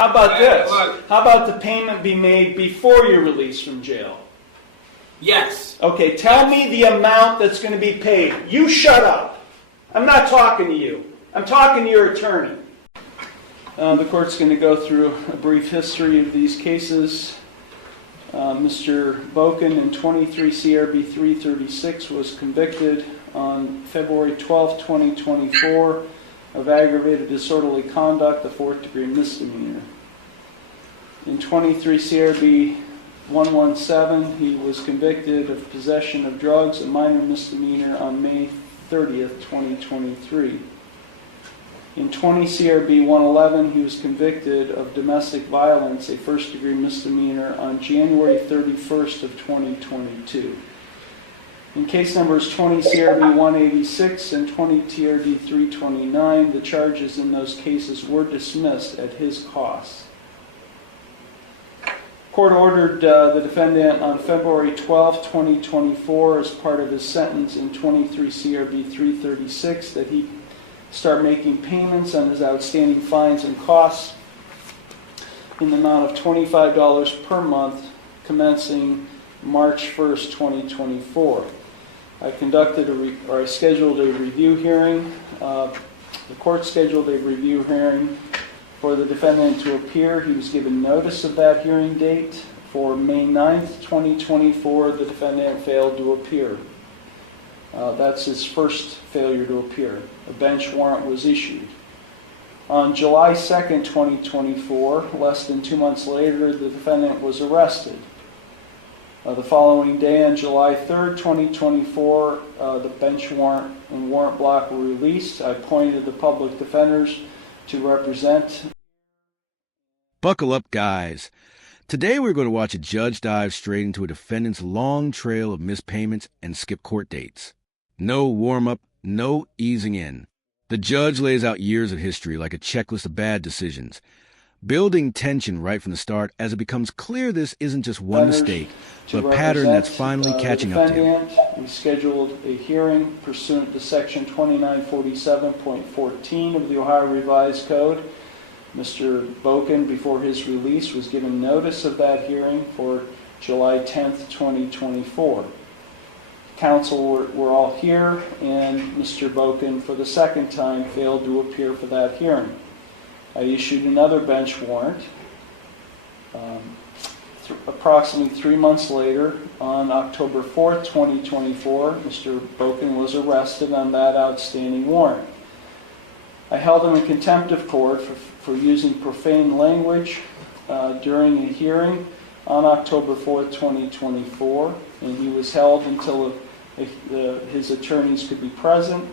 How about this? How about the payment be made before you're released from jail? Yes. Okay, tell me the amount that's going to be paid. You shut up. I'm not talking to you. I'm talking to your attorney. The court's going to go through a brief history of these cases. Mr. Boken in 23 CRB 336 was convicted on February 12, 2024 of aggravated disorderly conduct, a 4th-degree misdemeanor. In 23 CRB 117, he was convicted of possession of drugs, a minor misdemeanor, on May 30th, 2023. In 20 CRB 111, he was convicted of domestic violence, a 1st-degree misdemeanor, on January 31st of 2022. In case numbers 20 CRB 186 and 20 TRD 329, the charges in those cases were dismissed at his cost. Court ordered the defendant on February 12, 2024, as part of his sentence in 23 CRB 336, that he start making payments on his outstanding fines and costs in the amount of $25 per month, commencing March 1st, 2024. I scheduled a review hearing. The court scheduled a review hearing for the defendant to appear. He was given notice of that hearing date. For May 9th, 2024, the defendant failed to appear. That's his first failure to appear. A bench warrant was issued. On July 2nd, 2024, less than 2 months later, the defendant was arrested. The following day, on July 3rd, 2024, the bench warrant and warrant block were released. I appointed the public defenders to represent. Buckle up, guys. Today we're going to watch a judge dive straight into a defendant's long trail of missed payments and skip court dates. No warm-up, no easing in. The judge lays out years of history like a checklist of bad decisions, building tension right from the start as it becomes clear this isn't just one mistake, but a pattern that's finally catching up to him. We scheduled a hearing pursuant to Section 2947.14 of the Ohio Revised Code. Mr. Boken, before his release, was given notice of that hearing for July 10th, 2024. Counsel were all here, and Mr. Boken, for the second time, failed to appear for that hearing. I issued another bench warrant. Approximately 3 months later, on October 4th, 2024, Mr. Boken was arrested on that outstanding warrant. I held him in contempt of court for using profane language during a hearing on October 4th, 2024, and he was held until his attorneys could be present,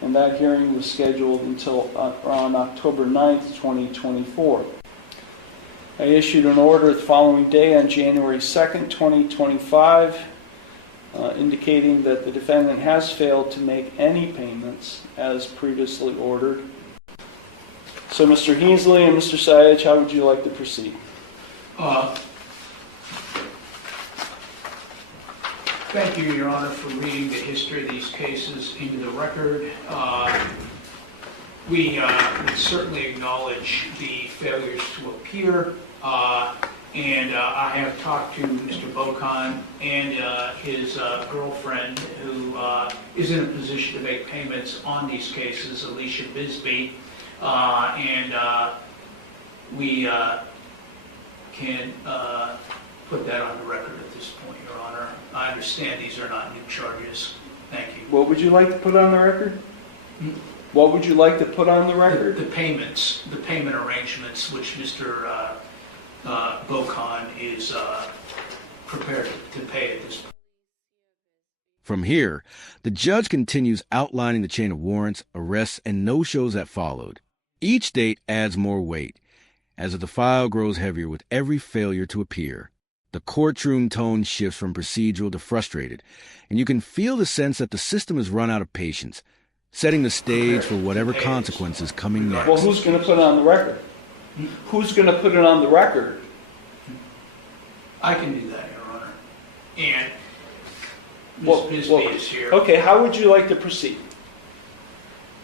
and that hearing was scheduled until on October 9th, 2024. I issued an order the following day on January 2nd, 2025, indicating that the defendant has failed to make any payments as previously ordered. So Mr. Heasley and Mr. Sayage, how would you like to proceed? Thank you, Your Honor, for reading the history of these cases into the record. We certainly acknowledge the failures to appear, and I have talked to Mr. Bokan and his girlfriend, who is in a position to make payments on these cases, Alicia Bisbee, and we can put that on the record at this point, Your Honor. I understand these are not new charges. Thank you. What would you like to put on the record? What would you like to put on the record? The payments, the payment arrangements, which Mr. Bokan is prepared to pay at this point. From here, the judge continues outlining the chain of warrants, arrests, and no-shows that followed. Each date adds more weight, as the file grows heavier with every failure to appear. The courtroom tone shifts from procedural to frustrated, and you can feel the sense that the system has run out of patience, setting the stage for whatever consequences coming next. Well, who's going to put it on the record? Who's going to put it on the record? I can do that, Your Honor. And Ms. Bisbee is here. Okay, how would you like to proceed?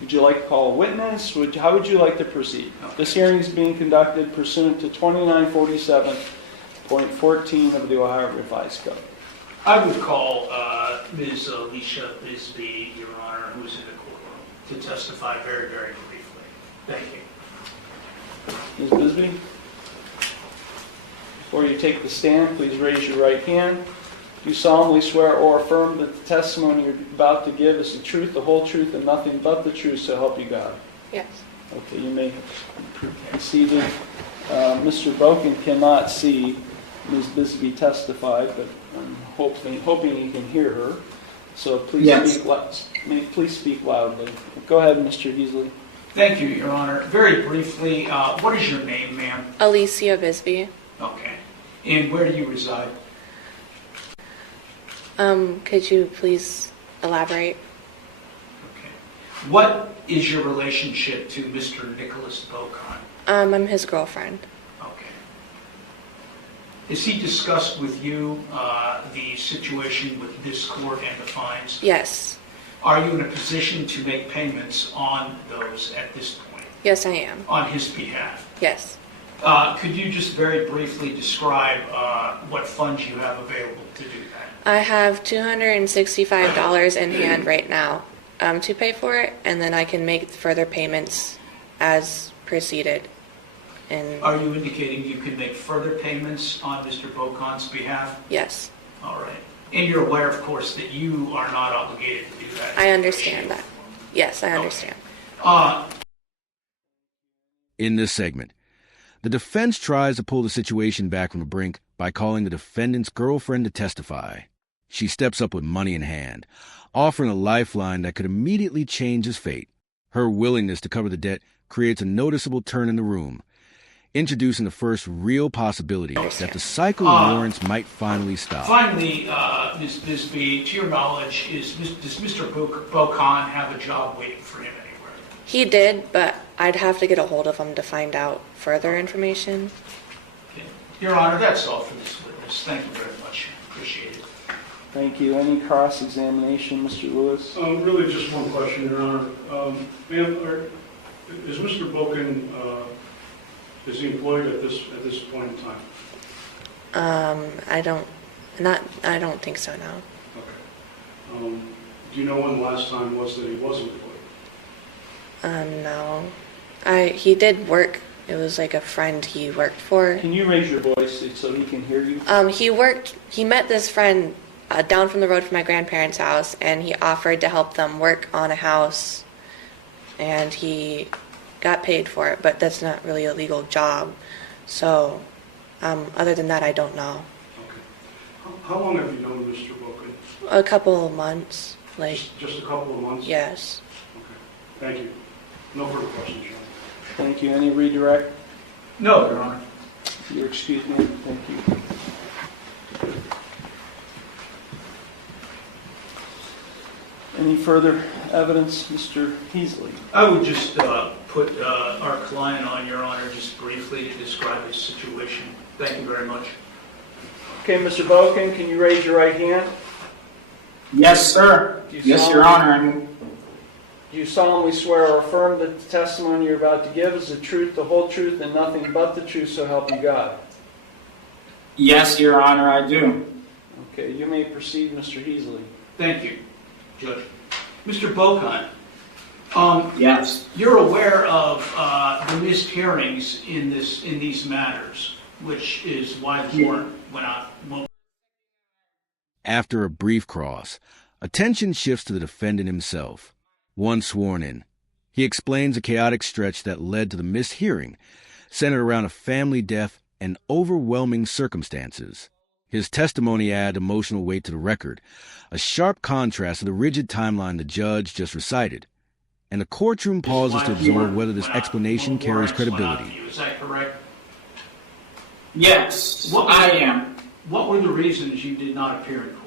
Would you like to call a witness? How would you like to proceed? This hearing is being conducted pursuant to 2947.14 of the Ohio Revised Code. I would call Ms. Alicia Bisbee, Your Honor, who is in the courtroom, to testify very, very briefly. Thank you. Ms. Bisbee? Before you take the stand, please raise your right hand. Do you solemnly swear or affirm that the testimony you're about to give is the truth, the whole truth, and nothing but the truth, so help you God? Yes. Okay, you may be seated. Mr. Boken cannot see Ms. Bisbee testify, but I'm hoping he can hear her. So please, please speak loudly. Go ahead, Mr. Heasley. Thank you, Your Honor. Very briefly, what is your name, ma'am? Alicia Bisbee. Okay. And where do you reside? Could you please elaborate? Okay. What is your relationship to Mr. Nicholas Bokan? I'm his girlfriend. Okay. Has he discussed with you the situation with this court and the fines? Yes. Are you in a position to make payments on those at this point? Yes, I am. On his behalf? Yes. Could you just very briefly describe what funds you have available to do that? I have $265 in hand right now to pay for it, and then I can make further payments as proceeded. And Are you indicating you can make further payments on Mr. Bokan's behalf? yes, All right. And you're aware, of course, that you are not obligated to do that? I understand that. Yes, I understand. In this segment, the defense tries to pull the situation back from the brink by calling the defendant's girlfriend to testify. She steps up with money in hand, offering a lifeline that could immediately change his fate. Her willingness to cover the debt creates a noticeable turn in the room, introducing the first real possibility that the cycle of warrants might finally stop. Finally, Ms. Bisbee, to your knowledge, does Mr. Bokan have a job waiting for him anywhere? He did, but I'd have to get a hold of him to find out further information. Okay. Your Honor, that's all for this witness. Thank you very much. Appreciate it. Thank you. Any cross-examination, Mr. Lewis? Really just one question, Your Honor. Ma'am, is Mr. Boken, is he employed at this point in time? I don't think so, no. Okay. Do you know when the last time was that he was employed? No. He did work. It was like a friend he worked for. Can you raise your voice so he can hear you? He met this friend down from the road from my grandparents' house, and he offered to help them work on a house, and he got paid for it, but that's not really a legal job. So, other than that, I don't know. Okay. How long have you known Mr. Boken? A couple of months, Just a couple of months? yes. Okay. Thank you. No further questions, Your Honor. Thank you. Any redirect? No, Your Honor. Your excuse me. Thank you. Any further evidence, Mr. Heasley? I would just put our client on, Your Honor, just briefly to describe his situation. Thank you very much. Okay, Mr. Boken, can you raise your right hand? Yes, sir. Yes, Your Honor. Do you solemnly swear or affirm that the testimony you're about to give is the truth, the whole truth, and nothing but the truth, so help you God? Yes, Your Honor, I do. Okay, you may proceed, Mr. Heasley. Thank you, Judge. Mr. Bokan, Yes. you're aware of the missed hearings in these matters, which is why the warrant went out. After a brief cross, attention shifts to the defendant himself. Once sworn in, he explains a chaotic stretch that led to the missed hearing, centered around a family death and overwhelming circumstances. His testimony adds emotional weight to the record, a sharp contrast to the rigid timeline the judge just recited. And the courtroom pauses to absorb whether this explanation carries credibility. Is that correct? Yes, I am. What were the reasons you did not appear in court?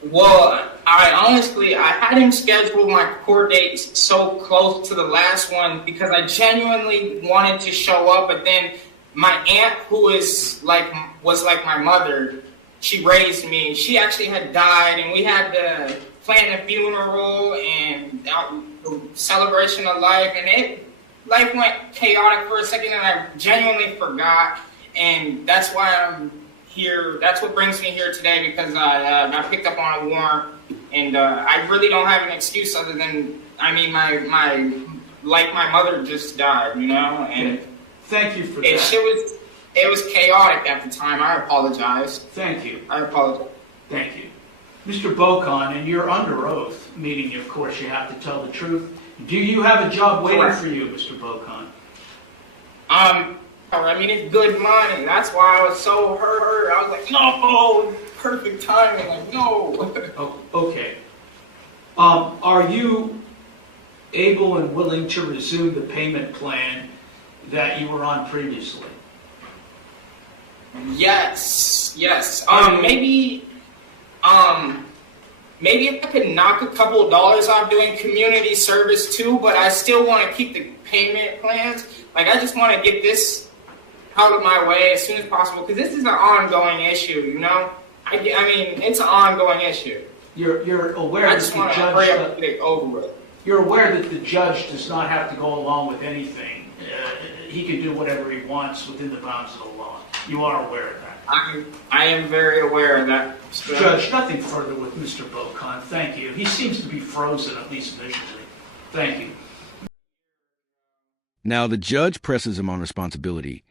Well, I hadn't scheduled my court dates so close to the last one because I genuinely wanted to show up, but then my aunt, who was like my mother, she raised me. She actually had died, and we had to planning a funeral and celebration of life, and life went chaotic for a second, and I genuinely forgot, and that's why I'm here. That's what brings me here today, because I got picked up on a warrant, and I really don't have an excuse other than, I mean, my mother just died, you know, and Thank you for that. It was chaotic at the time. I apologize. Thank you. I apologize. Thank you. Mr. Bocon, and you're under oath, meaning, of course, you have to tell the truth. Do you have a job waiting Correct. for you, Mr. Bocon? I mean, it's good money. That's why I was so hurt. I was like, no, perfect timing. Like, no. Oh, okay. Are you able and willing to resume the payment plan that you were on previously? Yes. Maybe if I could knock a couple of dollars off doing community service too, but I still want to keep the payment plans. Like, I just want to get this out of my way as soon as possible, because this is an ongoing issue, you know? I mean, it's an ongoing issue. You're aware I that just the want to hurry up and judge... get it over with. You're aware that the judge does not have to go along with anything. He can do whatever he wants within the bounds of the law. You are aware of that. I am very aware of that. Judge, nothing further with Mr. Bocon. Thank you. He seems to be frozen, at least visually. Thank you. Now the judge presses him on responsibility,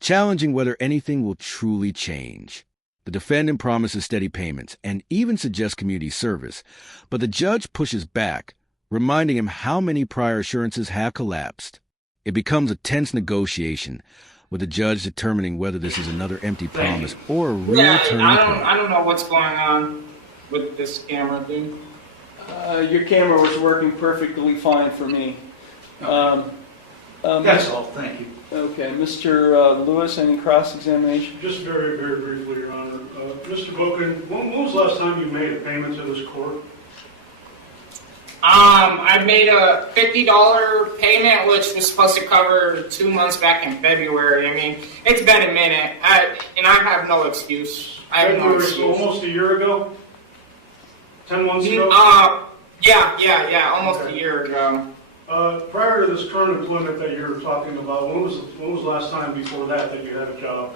challenging whether anything will truly change. The defendant promises steady payments and even suggests community service, but the judge pushes back, reminding him how many prior assurances have collapsed. It becomes a tense negotiation, with the judge determining whether this is another empty promise or a real turning point. I don't know what's going on with this camera, dude. Your camera was working perfectly fine for me. That's all. Thank you. Okay, Mr. Lewis, any cross-examination? Just very, very briefly, Your Honor. Mr. Boken, when was the last time you made a payment to this court? I made a $50 payment, which was supposed to cover 2 months back in February. I mean, it's been a minute, and I have no excuse. I have no February, excuse. so almost a year ago? 10 months ago? Yeah, almost a year ago. Prior to this current employment that you're talking about, when was the last time before that you had a job?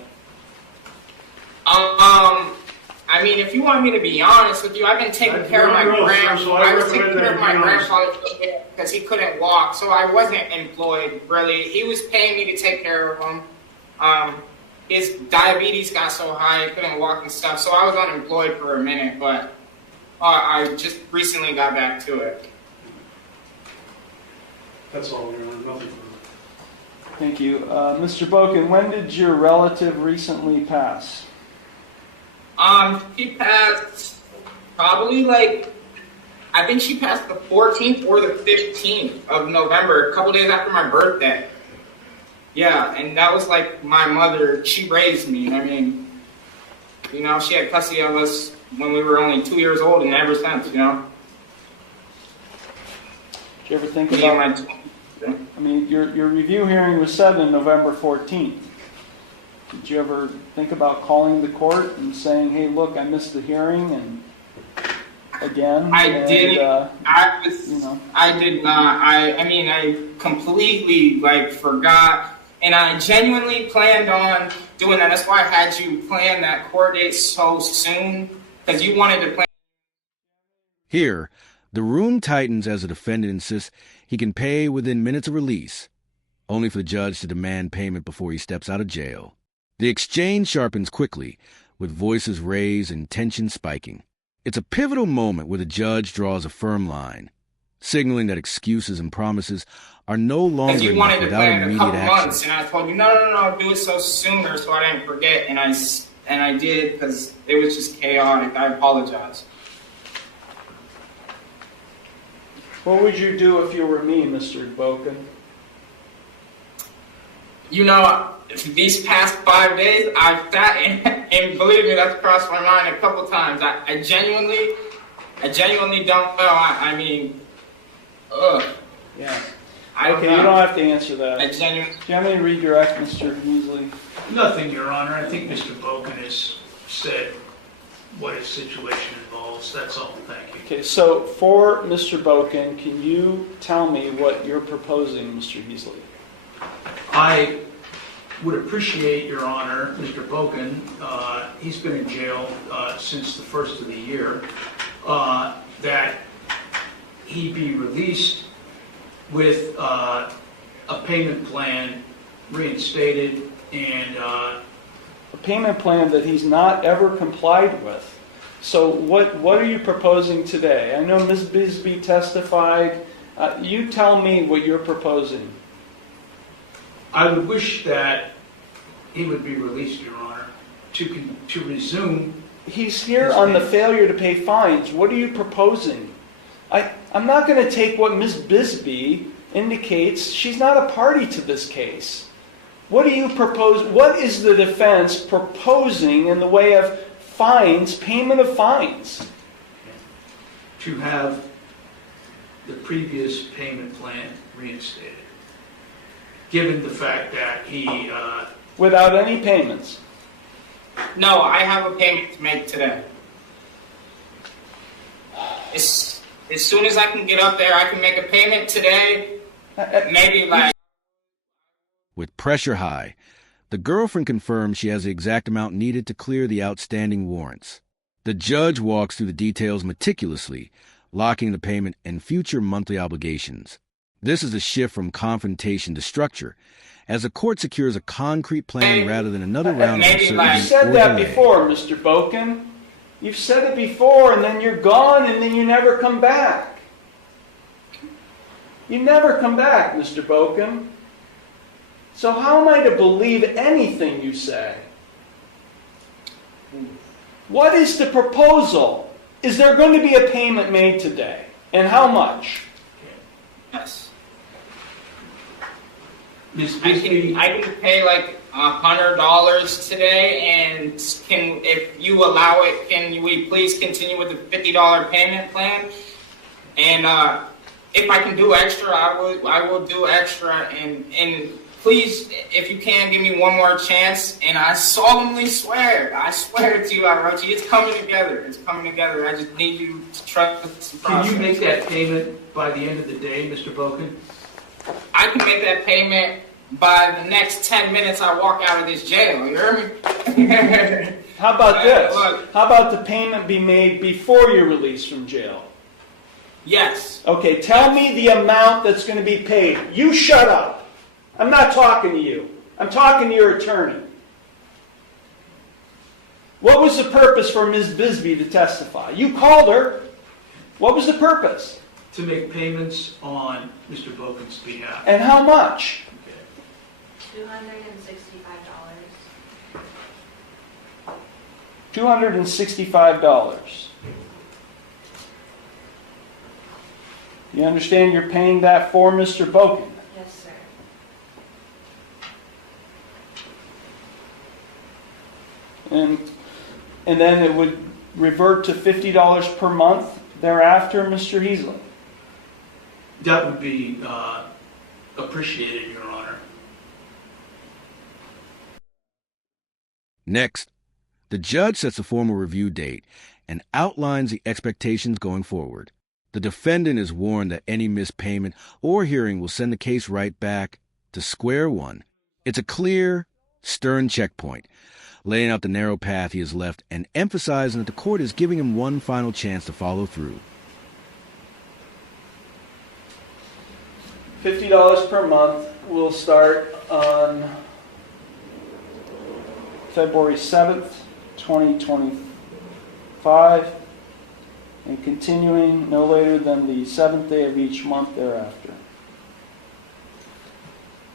I mean, if you want me to be honest with you, I've been taking care of my grandfather. I was taking care of my grandfather because he couldn't walk, so I wasn't employed, really. He was paying me to take care of him. His diabetes got so high, he couldn't walk and stuff, so I was unemployed for a minute, but I just recently got back to it. That's all, Your Honor. Nothing further. Thank you. Mr. Boken, when did your relative recently pass? She passed probably I think she passed the 14th or the 15th of November, a couple days after my birthday. Yeah, and that was like my mother. She raised me. I mean, you know, she had custody of us when we were only 2 years old, and ever since, you know. Did you ever think about... I mean, your review hearing was set on November 14th. Did you ever think about calling the court and saying, hey, look, I missed the hearing, and again? I did. You know. I did not. I mean, I completely, forgot, and I genuinely planned on doing that. That's why I had you plan that court date so soon, because you wanted to plan. Here, the room tightens as the defendant insists he can pay within minutes of release, only for the judge to demand payment before he steps out of jail. The exchange sharpens quickly, with voices raised and tension spiking. It's a pivotal moment where the judge draws a firm line, signaling that excuses and promises are no longer enough without immediate action. Months, and I told you, no, do it so sooner so I didn't forget, and I did because it was just chaotic. I apologize. What would you do if you were me, Mr. Boken? You know, these past 5 days, I've sat and believe me, that's crossed my mind a couple times. I genuinely don't know. I mean, ugh. Yeah. Okay, you don't have to answer that. I genuinely. Do you have any redirect, Mr. Beasley? Nothing, Your Honor. I think Mr. Boken has said what his situation involves. themselves, that's all, thank you. Okay, so for Mr. Boken, can you tell me what you're proposing, Mr. Heasley? I would appreciate, Your Honor, Mr. Boken, he's been in jail since the first of the year, that he be released with a payment plan reinstated and A payment plan that he's not ever complied with. So what are you proposing today? I know Ms. Bisbee testified. You tell me what you're proposing. I would wish that he would be released, Your Honor, to resume. He's here on the failure to pay fines. What are you proposing? I'm not going to take what Ms. Bisbee indicates. She's not a party to this case. What do you propose? What is the defense proposing in the way of fines, payment of fines? To have the previous payment plan reinstated, given the fact that he... Without any payments? No, I have a payment to make today. As soon as I can get up there, I can make a payment today. Maybe like... With pressure high, the girlfriend confirms she has the exact amount needed to clear the outstanding warrants. The judge walks through the details meticulously, locking the payment and future monthly obligations. This is a shift from confrontation to structure, as the court secures a concrete plan rather than another round of uncertainty. You said or that delay. before, Mr. Boken. You've said it before, and then you're gone, and then you never come back. You never come back, Mr. Boken. So how am I to believe anything you say? What is the proposal? Is there going to be a payment made today? And how much? Yes. Ms. I Bisbee, can pay like $100 today, and if you allow it, can we please continue with the $50 payment plan? And if I can do extra, I will do extra. And please, if you can, give me one more chance. And I solemnly swear, to you, I wrote you, it's coming together. It's coming together. I just need you to trust the process. can you make that payment by the end of the day, Mr. Boken? I can make that payment by the next 10 minutes I walk out of this jail. You hear me? How about this? Look. How about the payment be made before you're released from jail? Yes. Okay, tell me the amount that's going to be paid. You shut up. I'm not talking to you. I'm talking to your attorney. What was the purpose for Ms. Bisbee to testify? You called her. What was the purpose? To make payments on Mr. Boken's behalf. And how much? $265. $265. You understand you're paying that for Mr. Boken? Yes, sir. And then it would revert to $50 per month thereafter, Mr. Heasley? That would be appreciated, Your Honor. Next, the judge sets a formal review date and outlines the expectations going forward. The defendant is warned that any missed payment or hearing will send the case right back to square one. It's a clear, stern checkpoint, laying out the narrow path he has left and emphasizing that the court is giving him one final chance to follow through. $50 per month will start on February 7th, 2025, and continuing no later than the 7th day of each month thereafter.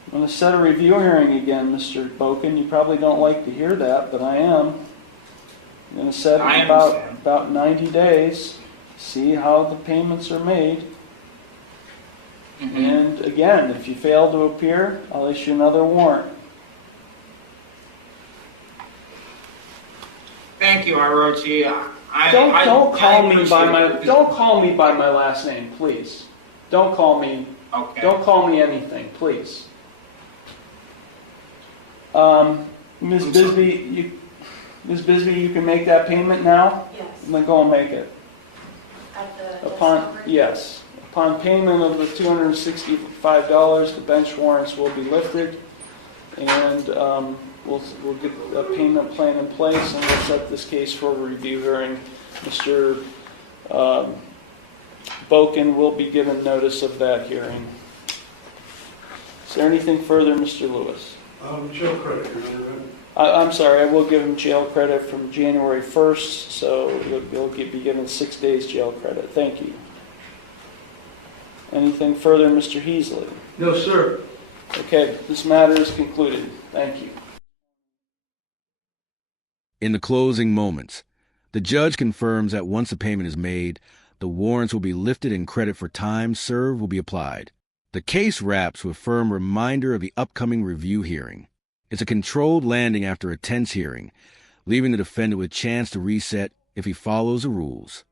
I'm going to set a review hearing again, Mr. Boken. You probably don't like to hear that, but I am. I'm going to set it about 90 days, see how the payments are made. Mm-hmm. And again, if you fail to appear, I'll issue another warrant. Thank you, Orochi. Don't call me by my last name, please. Don't call me. Okay. Don't call me anything, please. Ms. Bisbee, you can make that payment now. Yes. Then go and make it. Yes. Upon payment of the $265, the bench warrants will be lifted, and we'll get a payment plan in place, and we'll set this case for review hearing. Mr. Boken will be given notice of that hearing. Is there anything further, Mr. Lewis? Jail credit, Your Honor. I'm sorry, I will give him jail credit from January 1st, so you'll be given 6 days jail credit. Thank you. Anything further, Mr. Heasley? No, sir. Okay, this matter is concluded. Thank you. In the closing moments, the judge confirms that once a payment is made, the warrants will be lifted and credit for time served will be applied. The case wraps with a firm reminder of the upcoming review hearing. It's a controlled landing after a tense hearing, leaving the defendant with a chance to reset if he follows the rules.